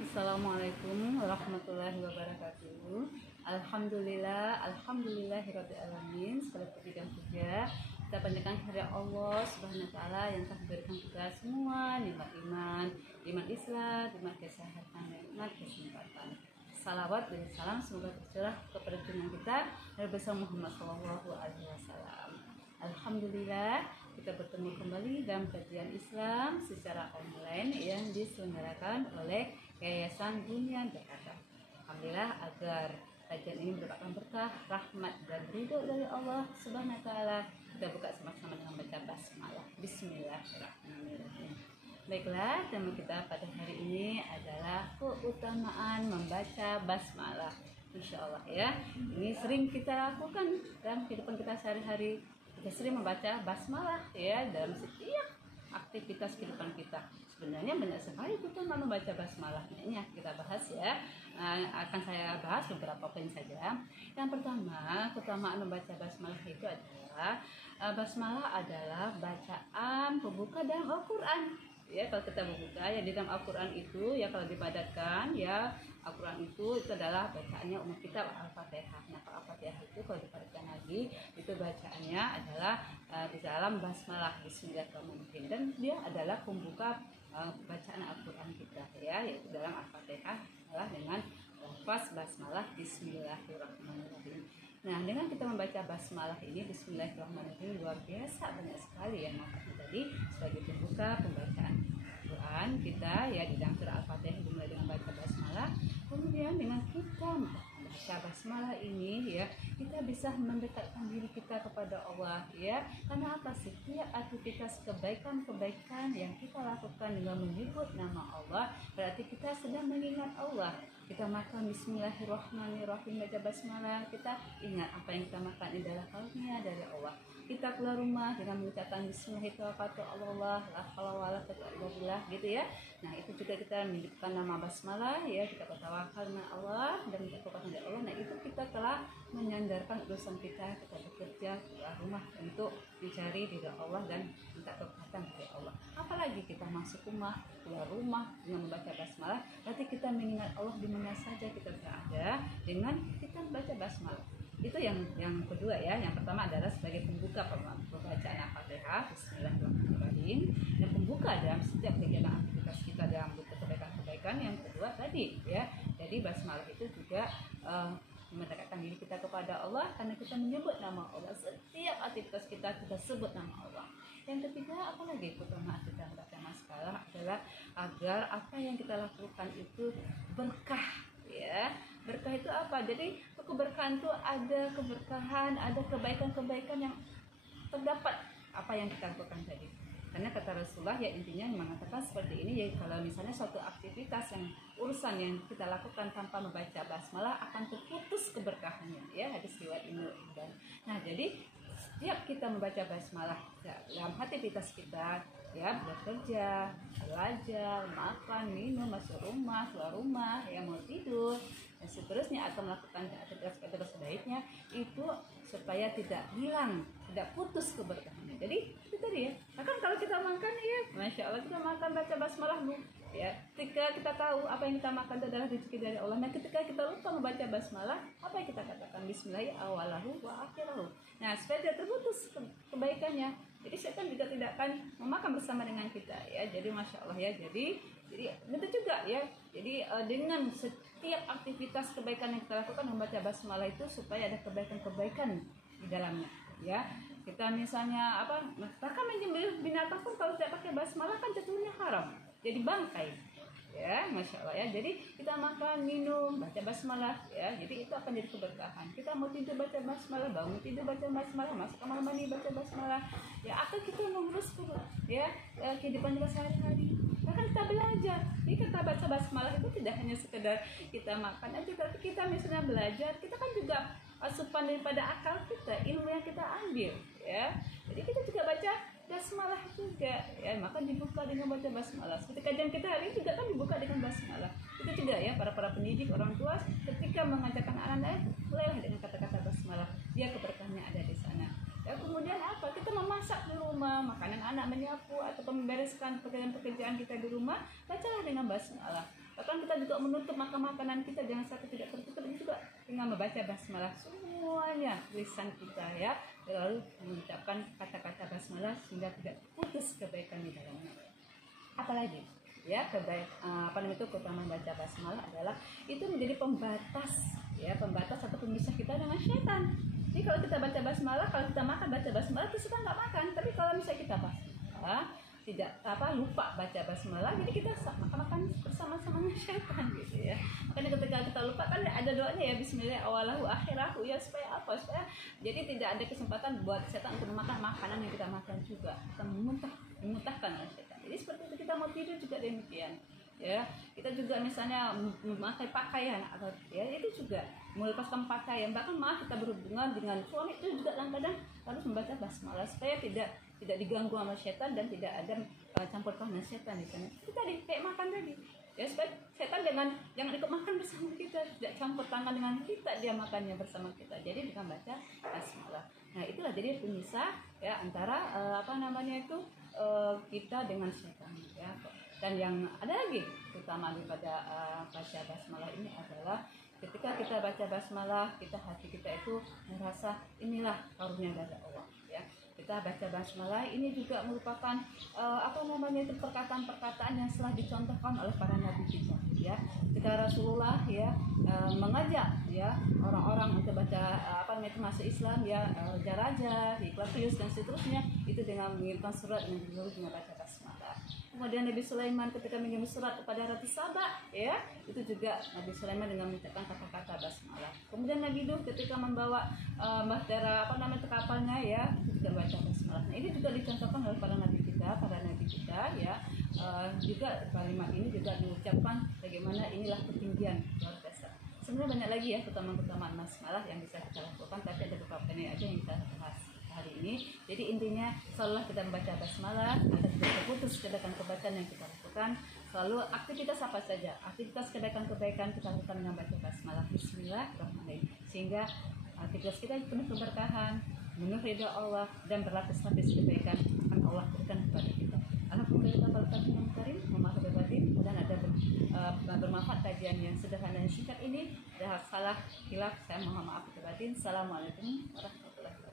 Assalamualaikum warahmatullahi wabarakatuh. Alhamdulillahirabbil alamin. Segala puji dan puja kita panjatkan kepada Allah Subhanahu wa taala yang telah memberikan kita semua nikmat iman, nikmat Islam, nikmat kesehatan, nikmat kesempatan. Salawat dan salam semoga tercurah kepada junjungan kita Nabi besar Muhammad SAW. Alhamdulillah kita bertemu kembali dalam kajian Islam secara online yang diselenggarakan oleh Yayasan Bunyan Jakarta. Alhamdulillah agar kajian ini merupakan berkah, rahmat dan ridho dari Allah Subhanahu wa taala. Kita buka sama-sama dengan baca basmalah. Bismillahirrahmanirrahim. Baiklah, tema kita pada hari ini adalah keutamaan membaca basmalah. Insya Allah ya, ini sering kita lakukan dalam kehidupan kita sehari-hari. Kita sering membaca basmalah ya dalam setiap aktivitas kehidupan kita. Sebenarnya banyak sekali keutamaan membaca basmalah. Ini yang kita bahas ya. Akan saya bahas beberapa poin saja. Yang pertama, keutamaan membaca basmalah itu adalah basmalah adalah bacaan pembuka dalam Al-Qur'an. Ya, kalau kita membuka ya di dalam Al-Qur'an itu ya, kalau dipadatkan ya, Al-Qur'an itu adalah bacaannya umum kita Al-Fatihah. Nah, kalau Al-Fatihah itu kalau dipadatkan lagi itu bacaannya adalah di dalam basmalah, Bismillahirrahmanirrahim, dan dia adalah pembuka bacaan Al-Qur'an kita ya, yaitu dalam Al-Fatihah adalah dengan lafaz basmalah Bismillahirrahmanirrahim. Nah, dengan kita membaca basmalah ini Bismillahirrahmanirrahim luar biasa banyak sekali ya manfaatnya tadi sebagai pembuka pembacaan Quran kita ya di dalam surah Al-Fatihah dimulai dengan baca basmalah. Kemudian dengan kita membaca basmalah ini ya, kita bisa mendekatkan diri kita kepada Allah ya. Karena apa? Setiap aktivitas kebaikan-kebaikan yang kita lakukan dengan menyebut nama Allah berarti kita sedang mengingat Allah. Kita makan Bismillahirrahmanirrahim, baca basmalah, kita ingat apa yang kita makan adalah karunia dari Allah. Kita keluar rumah dengan mengucapkan Bismillahirrahmanirrahim, la haula wala quwwata illa billah gitu ya. Nah, itu juga kita menyebutkan nama basmalah ya, kita bertawakal kepada Allah dan minta kekuatan dari Allah. Nah, itu kita telah menyandarkan urusan kita bekerja keluar rumah untuk mencari ridha Allah dan minta kekuatan dari Allah. Apalagi kita masuk rumah, keluar rumah dengan membaca basmalah, berarti kita mengingat Allah di mana saja kita berada dengan kita membaca basmalah. Itu yang kedua ya. Yang pertama adalah sebagai pembuka pembacaan Al-Fatihah Bismillahirrahmanirrahim dan pembuka dalam setiap kegiatan aktivitas kita dalam bentuk kebaikan-kebaikan. Yang kedua tadi ya, jadi basmalah itu juga mendekatkan diri kita kepada Allah karena kita menyebut nama Allah. Setiap aktivitas kita sebut nama Allah. Yang ketiga, apalagi keutamaan kita membaca basmalah adalah agar apa yang kita lakukan itu berkah ya. Berkah itu apa? Jadi keberkahan itu ada keberkahan, ada kebaikan-kebaikan yang terdapat apa yang kita lakukan tadi. Karena kata Rasulullah ya, intinya mengatakan seperti ini ya, kalau misalnya suatu aktivitas yang urusan yang kita lakukan tanpa membaca basmalah akan terputus keberkahannya ya, hadis riwayat Ibnu Hibban. Nah, jadi setiap kita membaca basmalah dalam aktivitas kita ya, bekerja, belajar, makan, minum, masuk rumah, keluar rumah, ya mau tidur dan seterusnya, atau melakukan aktivitas sebaiknya itu supaya tidak hilang, tidak putus keberkahannya. Jadi itu tadi ya. Bahkan kalau kita makan ya, masya Allah, kita makan baca basmalah dulu ya. Ketika kita tahu apa yang kita makan itu adalah rezeki dari Allah. Nah, ketika kita lupa membaca basmalah, apa yang kita katakan? Bismillah awalahu wa akhirahu. Nah, supaya tidak terputus kebaikannya. Jadi setan juga tidak akan memakan bersama dengan kita ya. Jadi masya Allah ya. Jadi itu juga ya. Jadi dengan setiap aktivitas kebaikan yang kita lakukan membaca basmalah itu supaya ada kebaikan-kebaikan di dalamnya ya. Kita misalnya bahkan menyembelih binatang pun kalau tidak pakai basmalah kan jatuhnya haram, jadi bangkai ya, masya Allah ya. Jadi kita makan, minum, baca basmalah ya, jadi itu akan jadi keberkahan. Kita mau tidur baca basmalah, bangun tidur baca basmalah, masuk kamar mandi baca basmalah ya, akan kita mengurus ya kehidupan kita sehari-hari. Bahkan kita belajar, jadi kita baca basmalah itu tidak hanya sekedar kita makan aja, tapi kita misalnya belajar, kita kan juga asupan daripada akal kita, ilmu yang kita ambil ya. Jadi kita juga baca basmalah juga ya, maka dibuka dengan baca basmalah. Seperti kajian kita hari ini juga kan dibuka dengan basmalah. Itu juga ya, para pendidik, orang tua ketika mengajarkan anak-anak, mulailah dengan kata-kata basmalah, dia keberkahannya ada di sana. Ya, kemudian apa? Kita memasak di rumah, makanan anak, menyapu atau membereskan pekerjaan-pekerjaan kita di rumah, bacalah dengan basmalah. Bahkan kita juga menutup makanan kita jangan sampai tidak tertutup juga dengan membaca basmalah semuanya lisan kita ya, lalu mengucapkan kata-kata basmalah sehingga tidak putus kebaikan di dalamnya. Apalagi ya keutamaan baca basmalah adalah itu menjadi pembatas atau pemisah kita dengan setan. Jadi kalau kita baca basmalah, kalau kita makan baca basmalah, terus kita nggak makan. Tapi kalau misalnya kita basmalah tidak lupa baca basmalah, jadi kita makan bersama-sama dengan setan gitu ya. Makanya ketika kita lupa kan ada doanya ya, bismillah awalahu akhirahu ya, supaya jadi tidak ada kesempatan buat setan untuk memakan makanan yang kita makan juga. Kita memuntahkan oleh setan. Jadi seperti itu, kita mau tidur juga demikian ya. Kita juga misalnya memakai pakaian atau ya itu juga melepaskan pakaian, bahkan kita berhubungan dengan suami itu juga kadang-kadang harus membaca basmalah supaya tidak diganggu sama setan dan tidak ada campur tangan setan di sana. Itu tadi kayak makan tadi ya, supaya setan jangan ikut makan bersama kita, tidak campur tangan dengan kita dia makannya bersama kita. Jadi dengan baca basmalah. Nah itulah jadi pemisah ya antara kita dengan setan ya. Dan yang ada lagi utama daripada baca basmalah ini adalah ketika kita baca basmalah, hati kita itu merasa inilah karunia dari Allah ya. Kita baca basmalah ini juga merupakan perkataan-perkataan yang telah dicontohkan oleh para nabi kita ya. Ketika Rasulullah ya mengajak ya orang-orang untuk baca masuk Islam ya, raja-raja, Hikmatius dan seterusnya, itu dengan mengirimkan surat yang dulu dengan baca basmalah. Kemudian Nabi Sulaiman ketika mengirim surat kepada Ratu Saba ya, itu juga Nabi Sulaiman dengan mengucapkan kata-kata basmalah. Kemudian Nabi Nuh ketika membawa bahtera kapalnya ya, itu juga baca basmalah. Nah, ini juga dicontohkan oleh para nabi kita ya. Juga kalimat ini juga diucapkan bagaimana inilah ketinggian luar biasa. Sebenarnya banyak lagi ya keutamaan basmalah yang bisa kita lakukan, tapi ada beberapa ini aja yang kita bahas hari ini. Jadi intinya selalu kita membaca basmalah agar tidak terputus kebaikan yang kita lakukan. Selalu aktivitas apa saja, aktivitas kebaikan kita lakukan dengan baca basmalah, bismillahirrahmanirrahim, sehingga aktivitas kita penuh keberkahan, penuh ridha Allah, dan berlapis-lapis kebaikan akan Allah berikan kepada kita. Alhamdulillah wabarakatuh karim, memaafkan batin, dan ada bermanfaat kajian yang sederhana dan singkat ini. Ada salah hilaf, saya mohon maaf kepada batin. Assalamualaikum warahmatullahi wabarakatuh.